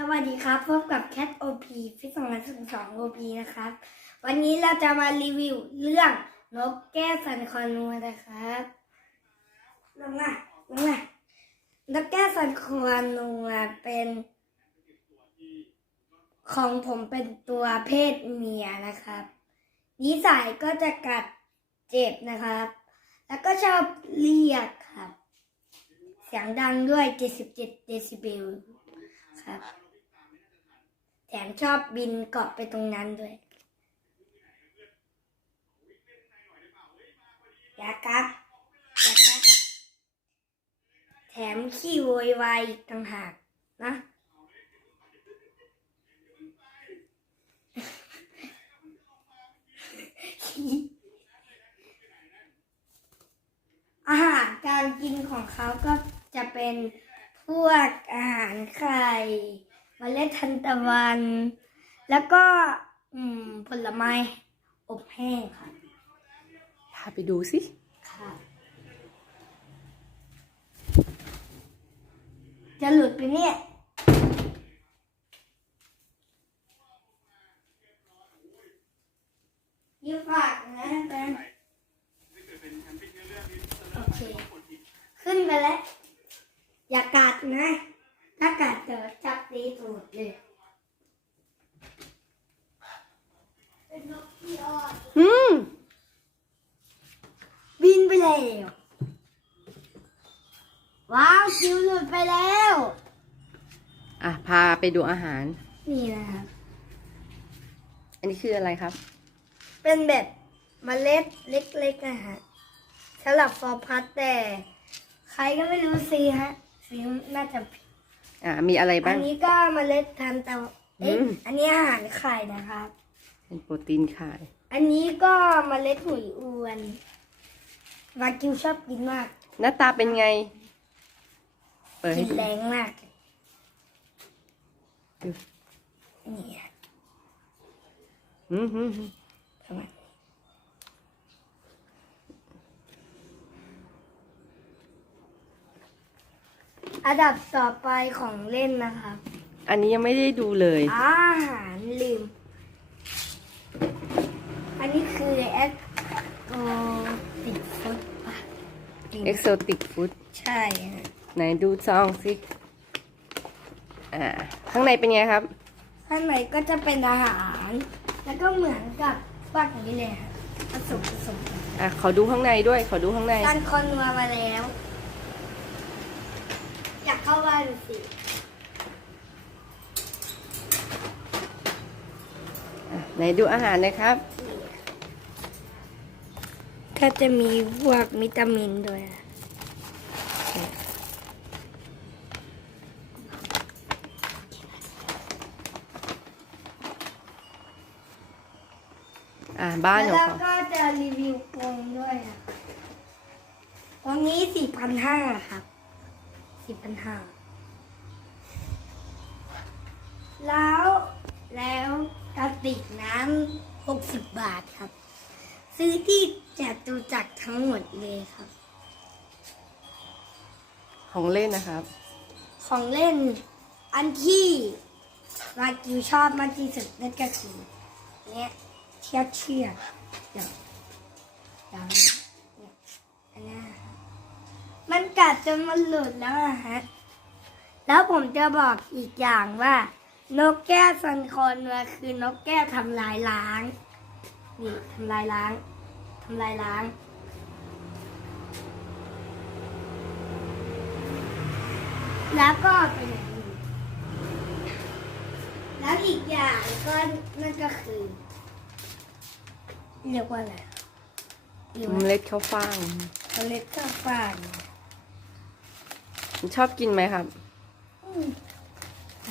สวัสดีครับ พบกับ Cat OP ฟิส2012 OP นะครับ วันนี้เราจะมารีวิวเรื่องนกแก้วสันคอนัวนะครับลงมาลงมานกแก้วสันคอนัวเป็น ของผมเป็นตัวเพศเมียนะครับ นิสัยก็จะกัดเจ็บนะครับ แล้วก็ชอบเรียกครับ เสียงดังด้วย 77 เดซิเบลครับ แถมชอบบินเกาะไปตรงนั้นด้วยยากักยากักแถมขี้โวยวายอีกต่างหากนะอาหารการกินของเขาก็จะเป็นพวกอาหารไข่เมล็ด ทานตะวัน แล้วก็อืมผลไม้อบแห้งค่ะพาไปดูสิค่ะจะหลุดไปเนี่ยยิ้มฝากนะแบงโอเค ขึ้นไปแล้ว อย่ากัดนะ ถ้ากัดเดี๋ยวจับตีตูดเลย เป็นนกที่อ้อน อืม บินไป แล้วว้าวคิวหลุดไปแล้วอะพาไปดูอาหาร นี่นะครับ อันนี้คืออะไรครับ เป็นแบบเมล็ดเล็กๆนะฮะสำหรับฟอร์พัดแต่ ใครก็ไม่รู้สิฮะสีน่าจะผิดอะมีอะไรอับ้างนนี้ก็เมล็ดทานตะวันเอ๊ะอืม อันนี้อาหารไข่นะครับ เป็นโปรตีนไข่ อันนี้ก็เมล็ดหุยอวน วากิวชอบกินมาก หน้าตาเป็นไง เปิดกิให้นดูแรงมากดูนี่ฮะอืมอืมอืมประมาณนี้อันดับต่อไปของเล่นนะครับ อันนี้ยังไม่ได้ดูเลย อาหารลืม อันนี้คือแอคโอติดฟุตปะ Exotic Food ใช่ฮะไหนดูซองสิอ่าข้างในเป็นไงครับ ข้างในก็จะเป็นอาหาร แล้วก็เหมือนกับปักนี้เลยค่ะผสมผสมกันอะขอดูข้างในด้วย ขอดูข้างใน การคอนนัวมาแล้ว อยากเข้าบ้านสิอะไหนดูอาหารหนะครับ ก็จะมีพวกวิตามินด้วยนะอะบ้านของแล้วเขาก็จะรีวิวกรงด้วยอะกรงนี้สี่พันห้าครับสี่พันห้าแล้วแล้วกระติกน้ำหกสิบบาทครับ ซื้อที่จตุจักรทั้งหมดเลยครับ ของเล่นนะครับ ของเล่นอันที่วากิวชอบมากที่สุดนั่นก็คือเนี่ยเชือกเชือกเดี๋ยวเดี๋ยวเนี่ยอันเนี้ยฮะมันกัดจนมันหลุดแล้วอะฮะแล้วผมจะบอกอีกอย่างว่า นกแก้วซันคอนวาคือนกแก้วทำลายล้าง นี่ทำลายล้างทำลายล้าง แล้วก็เป็นอย่างนี้แล้วอีกอย่างก็นั่นก็คือ เรียกว่าอะไรหรือเมว่าล็ดข้าวฟ่างเขาเล็กข้าวฟ่างชอบกินไหมครับอืม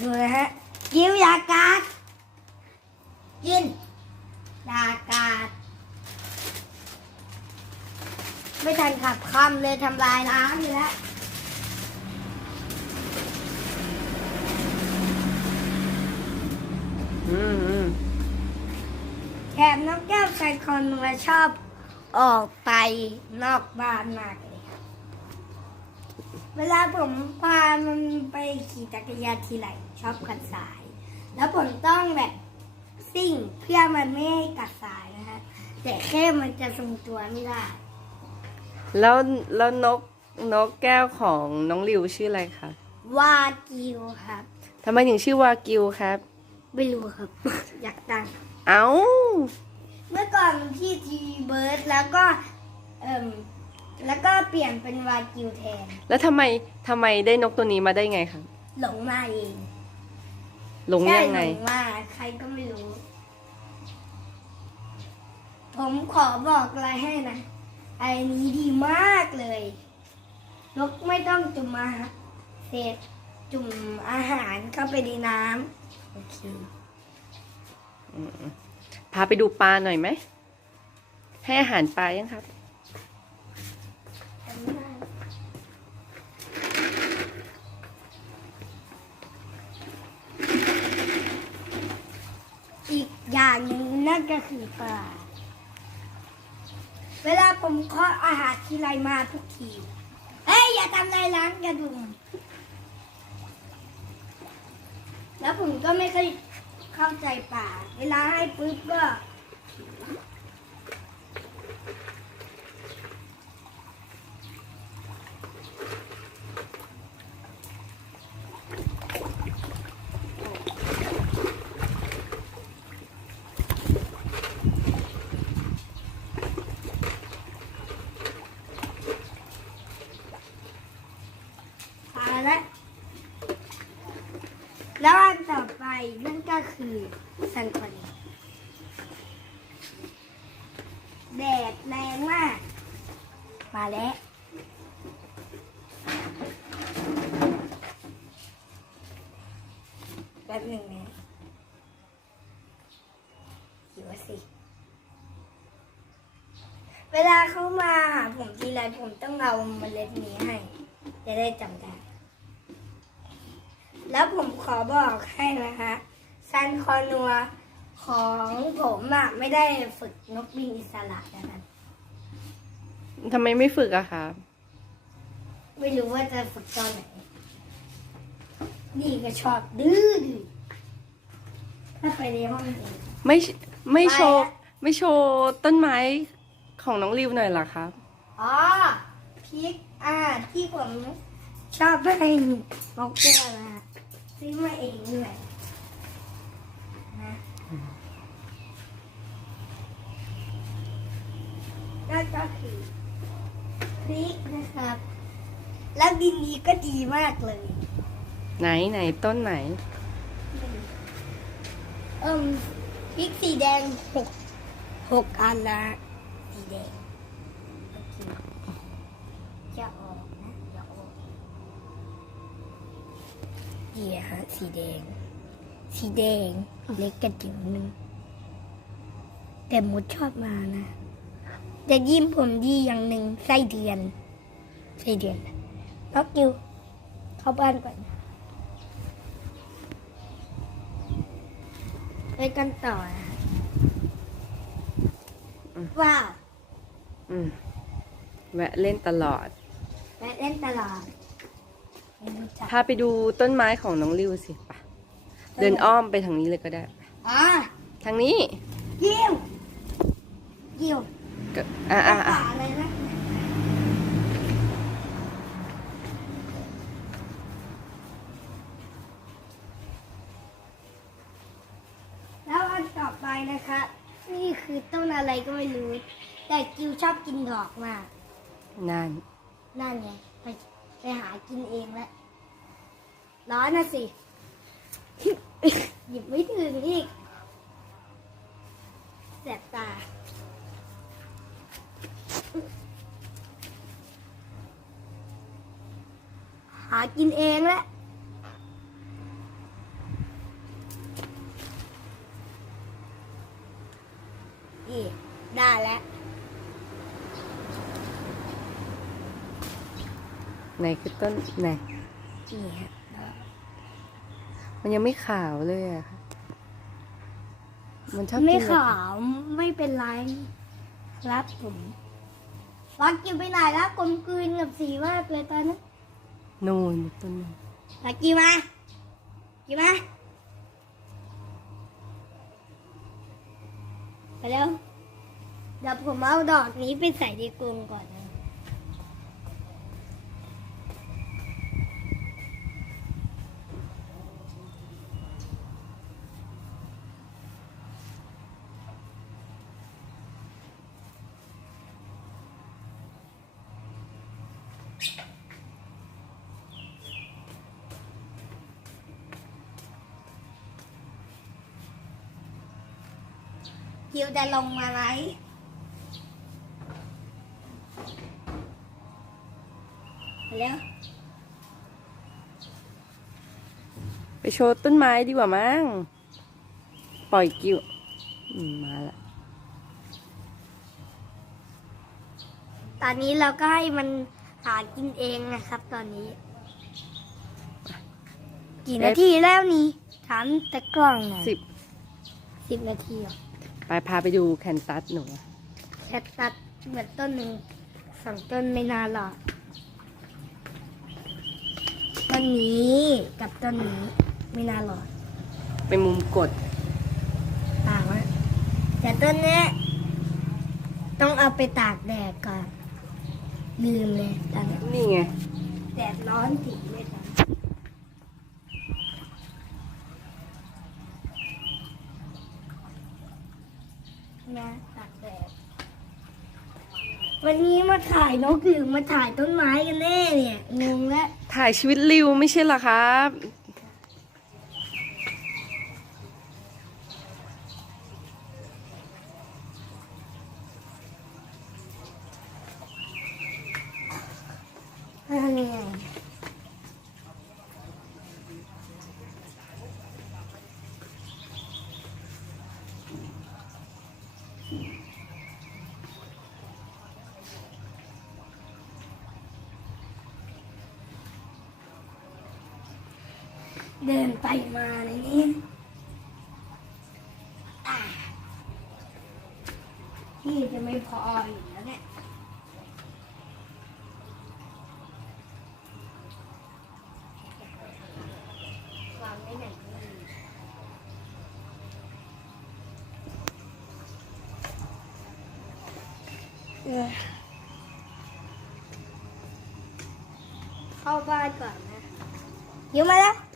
ดูนะฮะ กิ้วยากาศกินยากาศ ไม่ทันขับคำเลยทำลายล้างอยู่แล้วอืมอืมแถมน้องแก้วใจคอนนัวชอบออกไปนอกบ้านมากเลยครับ เวลาผมพามันไปขี่จักรยานทีไรชอบกัดสาย แล้วผมต้องแบบซิ่งเพื่อมันไม่ให้กัดสายนะฮะ แต่แค่มันจะทรงตัวไม่ได้ แล้วแล้วนกนกแก้วของน้องริวชื่ออะไรคะวากิวครับ ทำไมถึงชื่อวากิวครับ ไม่รู้ครับ อยากตั้งเอ้าเมื่อก่อนมันที่ทีเบิร์ดแล้วก็เอ่มแล้วก็เปลี่ยนเป็นวากิวแทน แล้วทำไมทำไมได้นกตัวนี้มาได้ไงคะหลงมาเองหลงยังไง ใช่หลงมาใครก็ไม่รู้ ผมขอบอกอะไรให้นะ ไอ้นี้ดีมากเลยนกไม่ต้องจุ่มอาหารเศษจุ่มอาหารเข้าไปในน้ำโอเคพาไปดูปลาหน่อยไหม ให้อาหารปลายังครับ อีกอย่างหนึ่งนั่นก็คือปลา เวลาผมเคาะอาหารทีไรมาทุกที เอ้ยอย่าทำในร้างกระดุมแล้วผมก็ไม่เคยเข้าใจป่า เวลาให้ปุ๊บก็ พาละแล้วอันต่อไปนั่นก็คือซันคอนแดดแรงมาก มาแล้วแป๊บหนึ่งนะหิว สิ เวลาเขามาหาผมทีไรผมต้องเอาเมล็ดนี้ให้ จะได้จำได้ แล้วผมขอบอกให้นะคะซันคอนัวของผมอะไม่ได้ฝึกนกบินอิสระนะครับทำไมไม่ฝึกอะคะไม่รู้ว่าจะฝึกตอนไหน นี่ก็ชอบดื้อดื้อถ้าไปในห้องเองไม่ ไม่โชว์ไปแล้วไม่โชว์ต้นไม้ของน้องริวหน่อยเหรอครับ อ๋อพริกอ่าที่ผมชอบให้นกแก้วนะซื้อมาเองด้วยนะนั่นก็คือพริกนะครับ แล้วดินดีก็ดีมากเลย ไหนไหนต้นไหน เอิ่ม พริกสีแดงหกหกอันละสีแดงโอเคจะออกนะจะออกเดี๋ยวฮะสีแดง สีแดงเล็กกระจิ๋วหนึงแต่มดชอบมานะแต่ยิ้มผมดีอย่างหนึ่งไส้เดือนไส้เดือนล็อกอยู่เข้าบ้านก่อนนะ ไปกันต่อนะอืมว้าวอืมแวะเล่นตลอด แวะเล่นตลอดไม่รู้จักพาไปดูต้นไม้ของน้องริวสิปะเดินอ้อมไปทางนี้เลยก็ได้ อ๋อทางนี้ ยิวยิวก็อ่าอ่าป่าอ่าอะไรนะ อต้นอะไรก็ไม่รู้ แต่กิวชอบกินดอกมาก นั่น นั่นไงไปไปหากินเองแล้วร้อนนะสิ หยิบไม่ถึงอีกแสบตา หากินเองแล้ว นี่ได้แล้วไหนคือต้นไหนนี่ฮะมันยังไม่ขาวเลยอะค่ะมันชอบไม่กินแบบขาวไม่เป็นไรครับผมวักกินไปไหนแล้วกลมกลืนกับสีมากเลยตอนนั้นนู่นต้นนู้นลักกี้มากี้มาไป แล้วเดี๋ยวผมเอาดอกนี้ไปใส่ในกรงก่อนนะ คิวจะลงมาไหมไปแล้วไปโชว์ต้นไม้ดีกว่ามั้ง ปล่อยกิ้วอืมมาละ ตอนนี้เราก็ให้มันหากินเองนะครับ ตอนนี้ กี่นาทีแล้วนี่ถามตะกล้องหน่อยสิบสิบนาทีเหรอ ไปพาไปดูแคนตัสหนู แค่ตัดเหมือนต้นหนึ่งสองต้นไม่นานหรอกต้นนี้กับต้นนี้ไม่นานหรอกเป็นมุมกดต่างอะแต่ต้นเนี้ยต้องเอาไปตากแดดก่อนลืมเลยตอนเนี้ยนี่ไง แดดร้อนสีเลยตอ นะตากแดดวันนี้มาถ่ายนกหรือมาถ่ายต้นไม้กันแน่เนี่ยงงแล้วถ่ายชีวิตริวไม่ใช่เหรอครับ เดินไปมาในนี้อ่าที่จะไม่พออยู่แล้วเนี่ยวางไว้ไหนเออเข้าบ้านก่อนนะเดี๋ยวมาแล้ว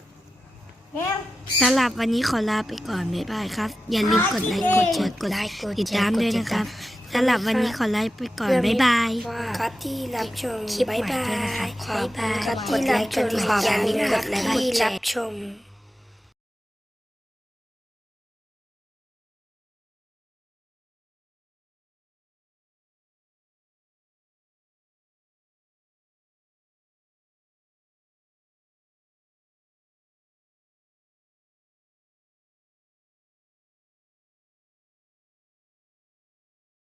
สำหรับวันนี้ขอลาไปก่อนบ๊ายบายครับ อย่าลืมกดไลค์กดแชร์กดติดตามด้วยนะครับสำหรับวันนี้ขอลาไปก่อนบ๊ายบายครับที่รับชมคลิปใหม่ด้วยนะครับบ๊ายบายขอบคุณครับที่รับชมกดไลค์กดแชร์อย่าลืมกดไลค์กดที่แชรับร์ชม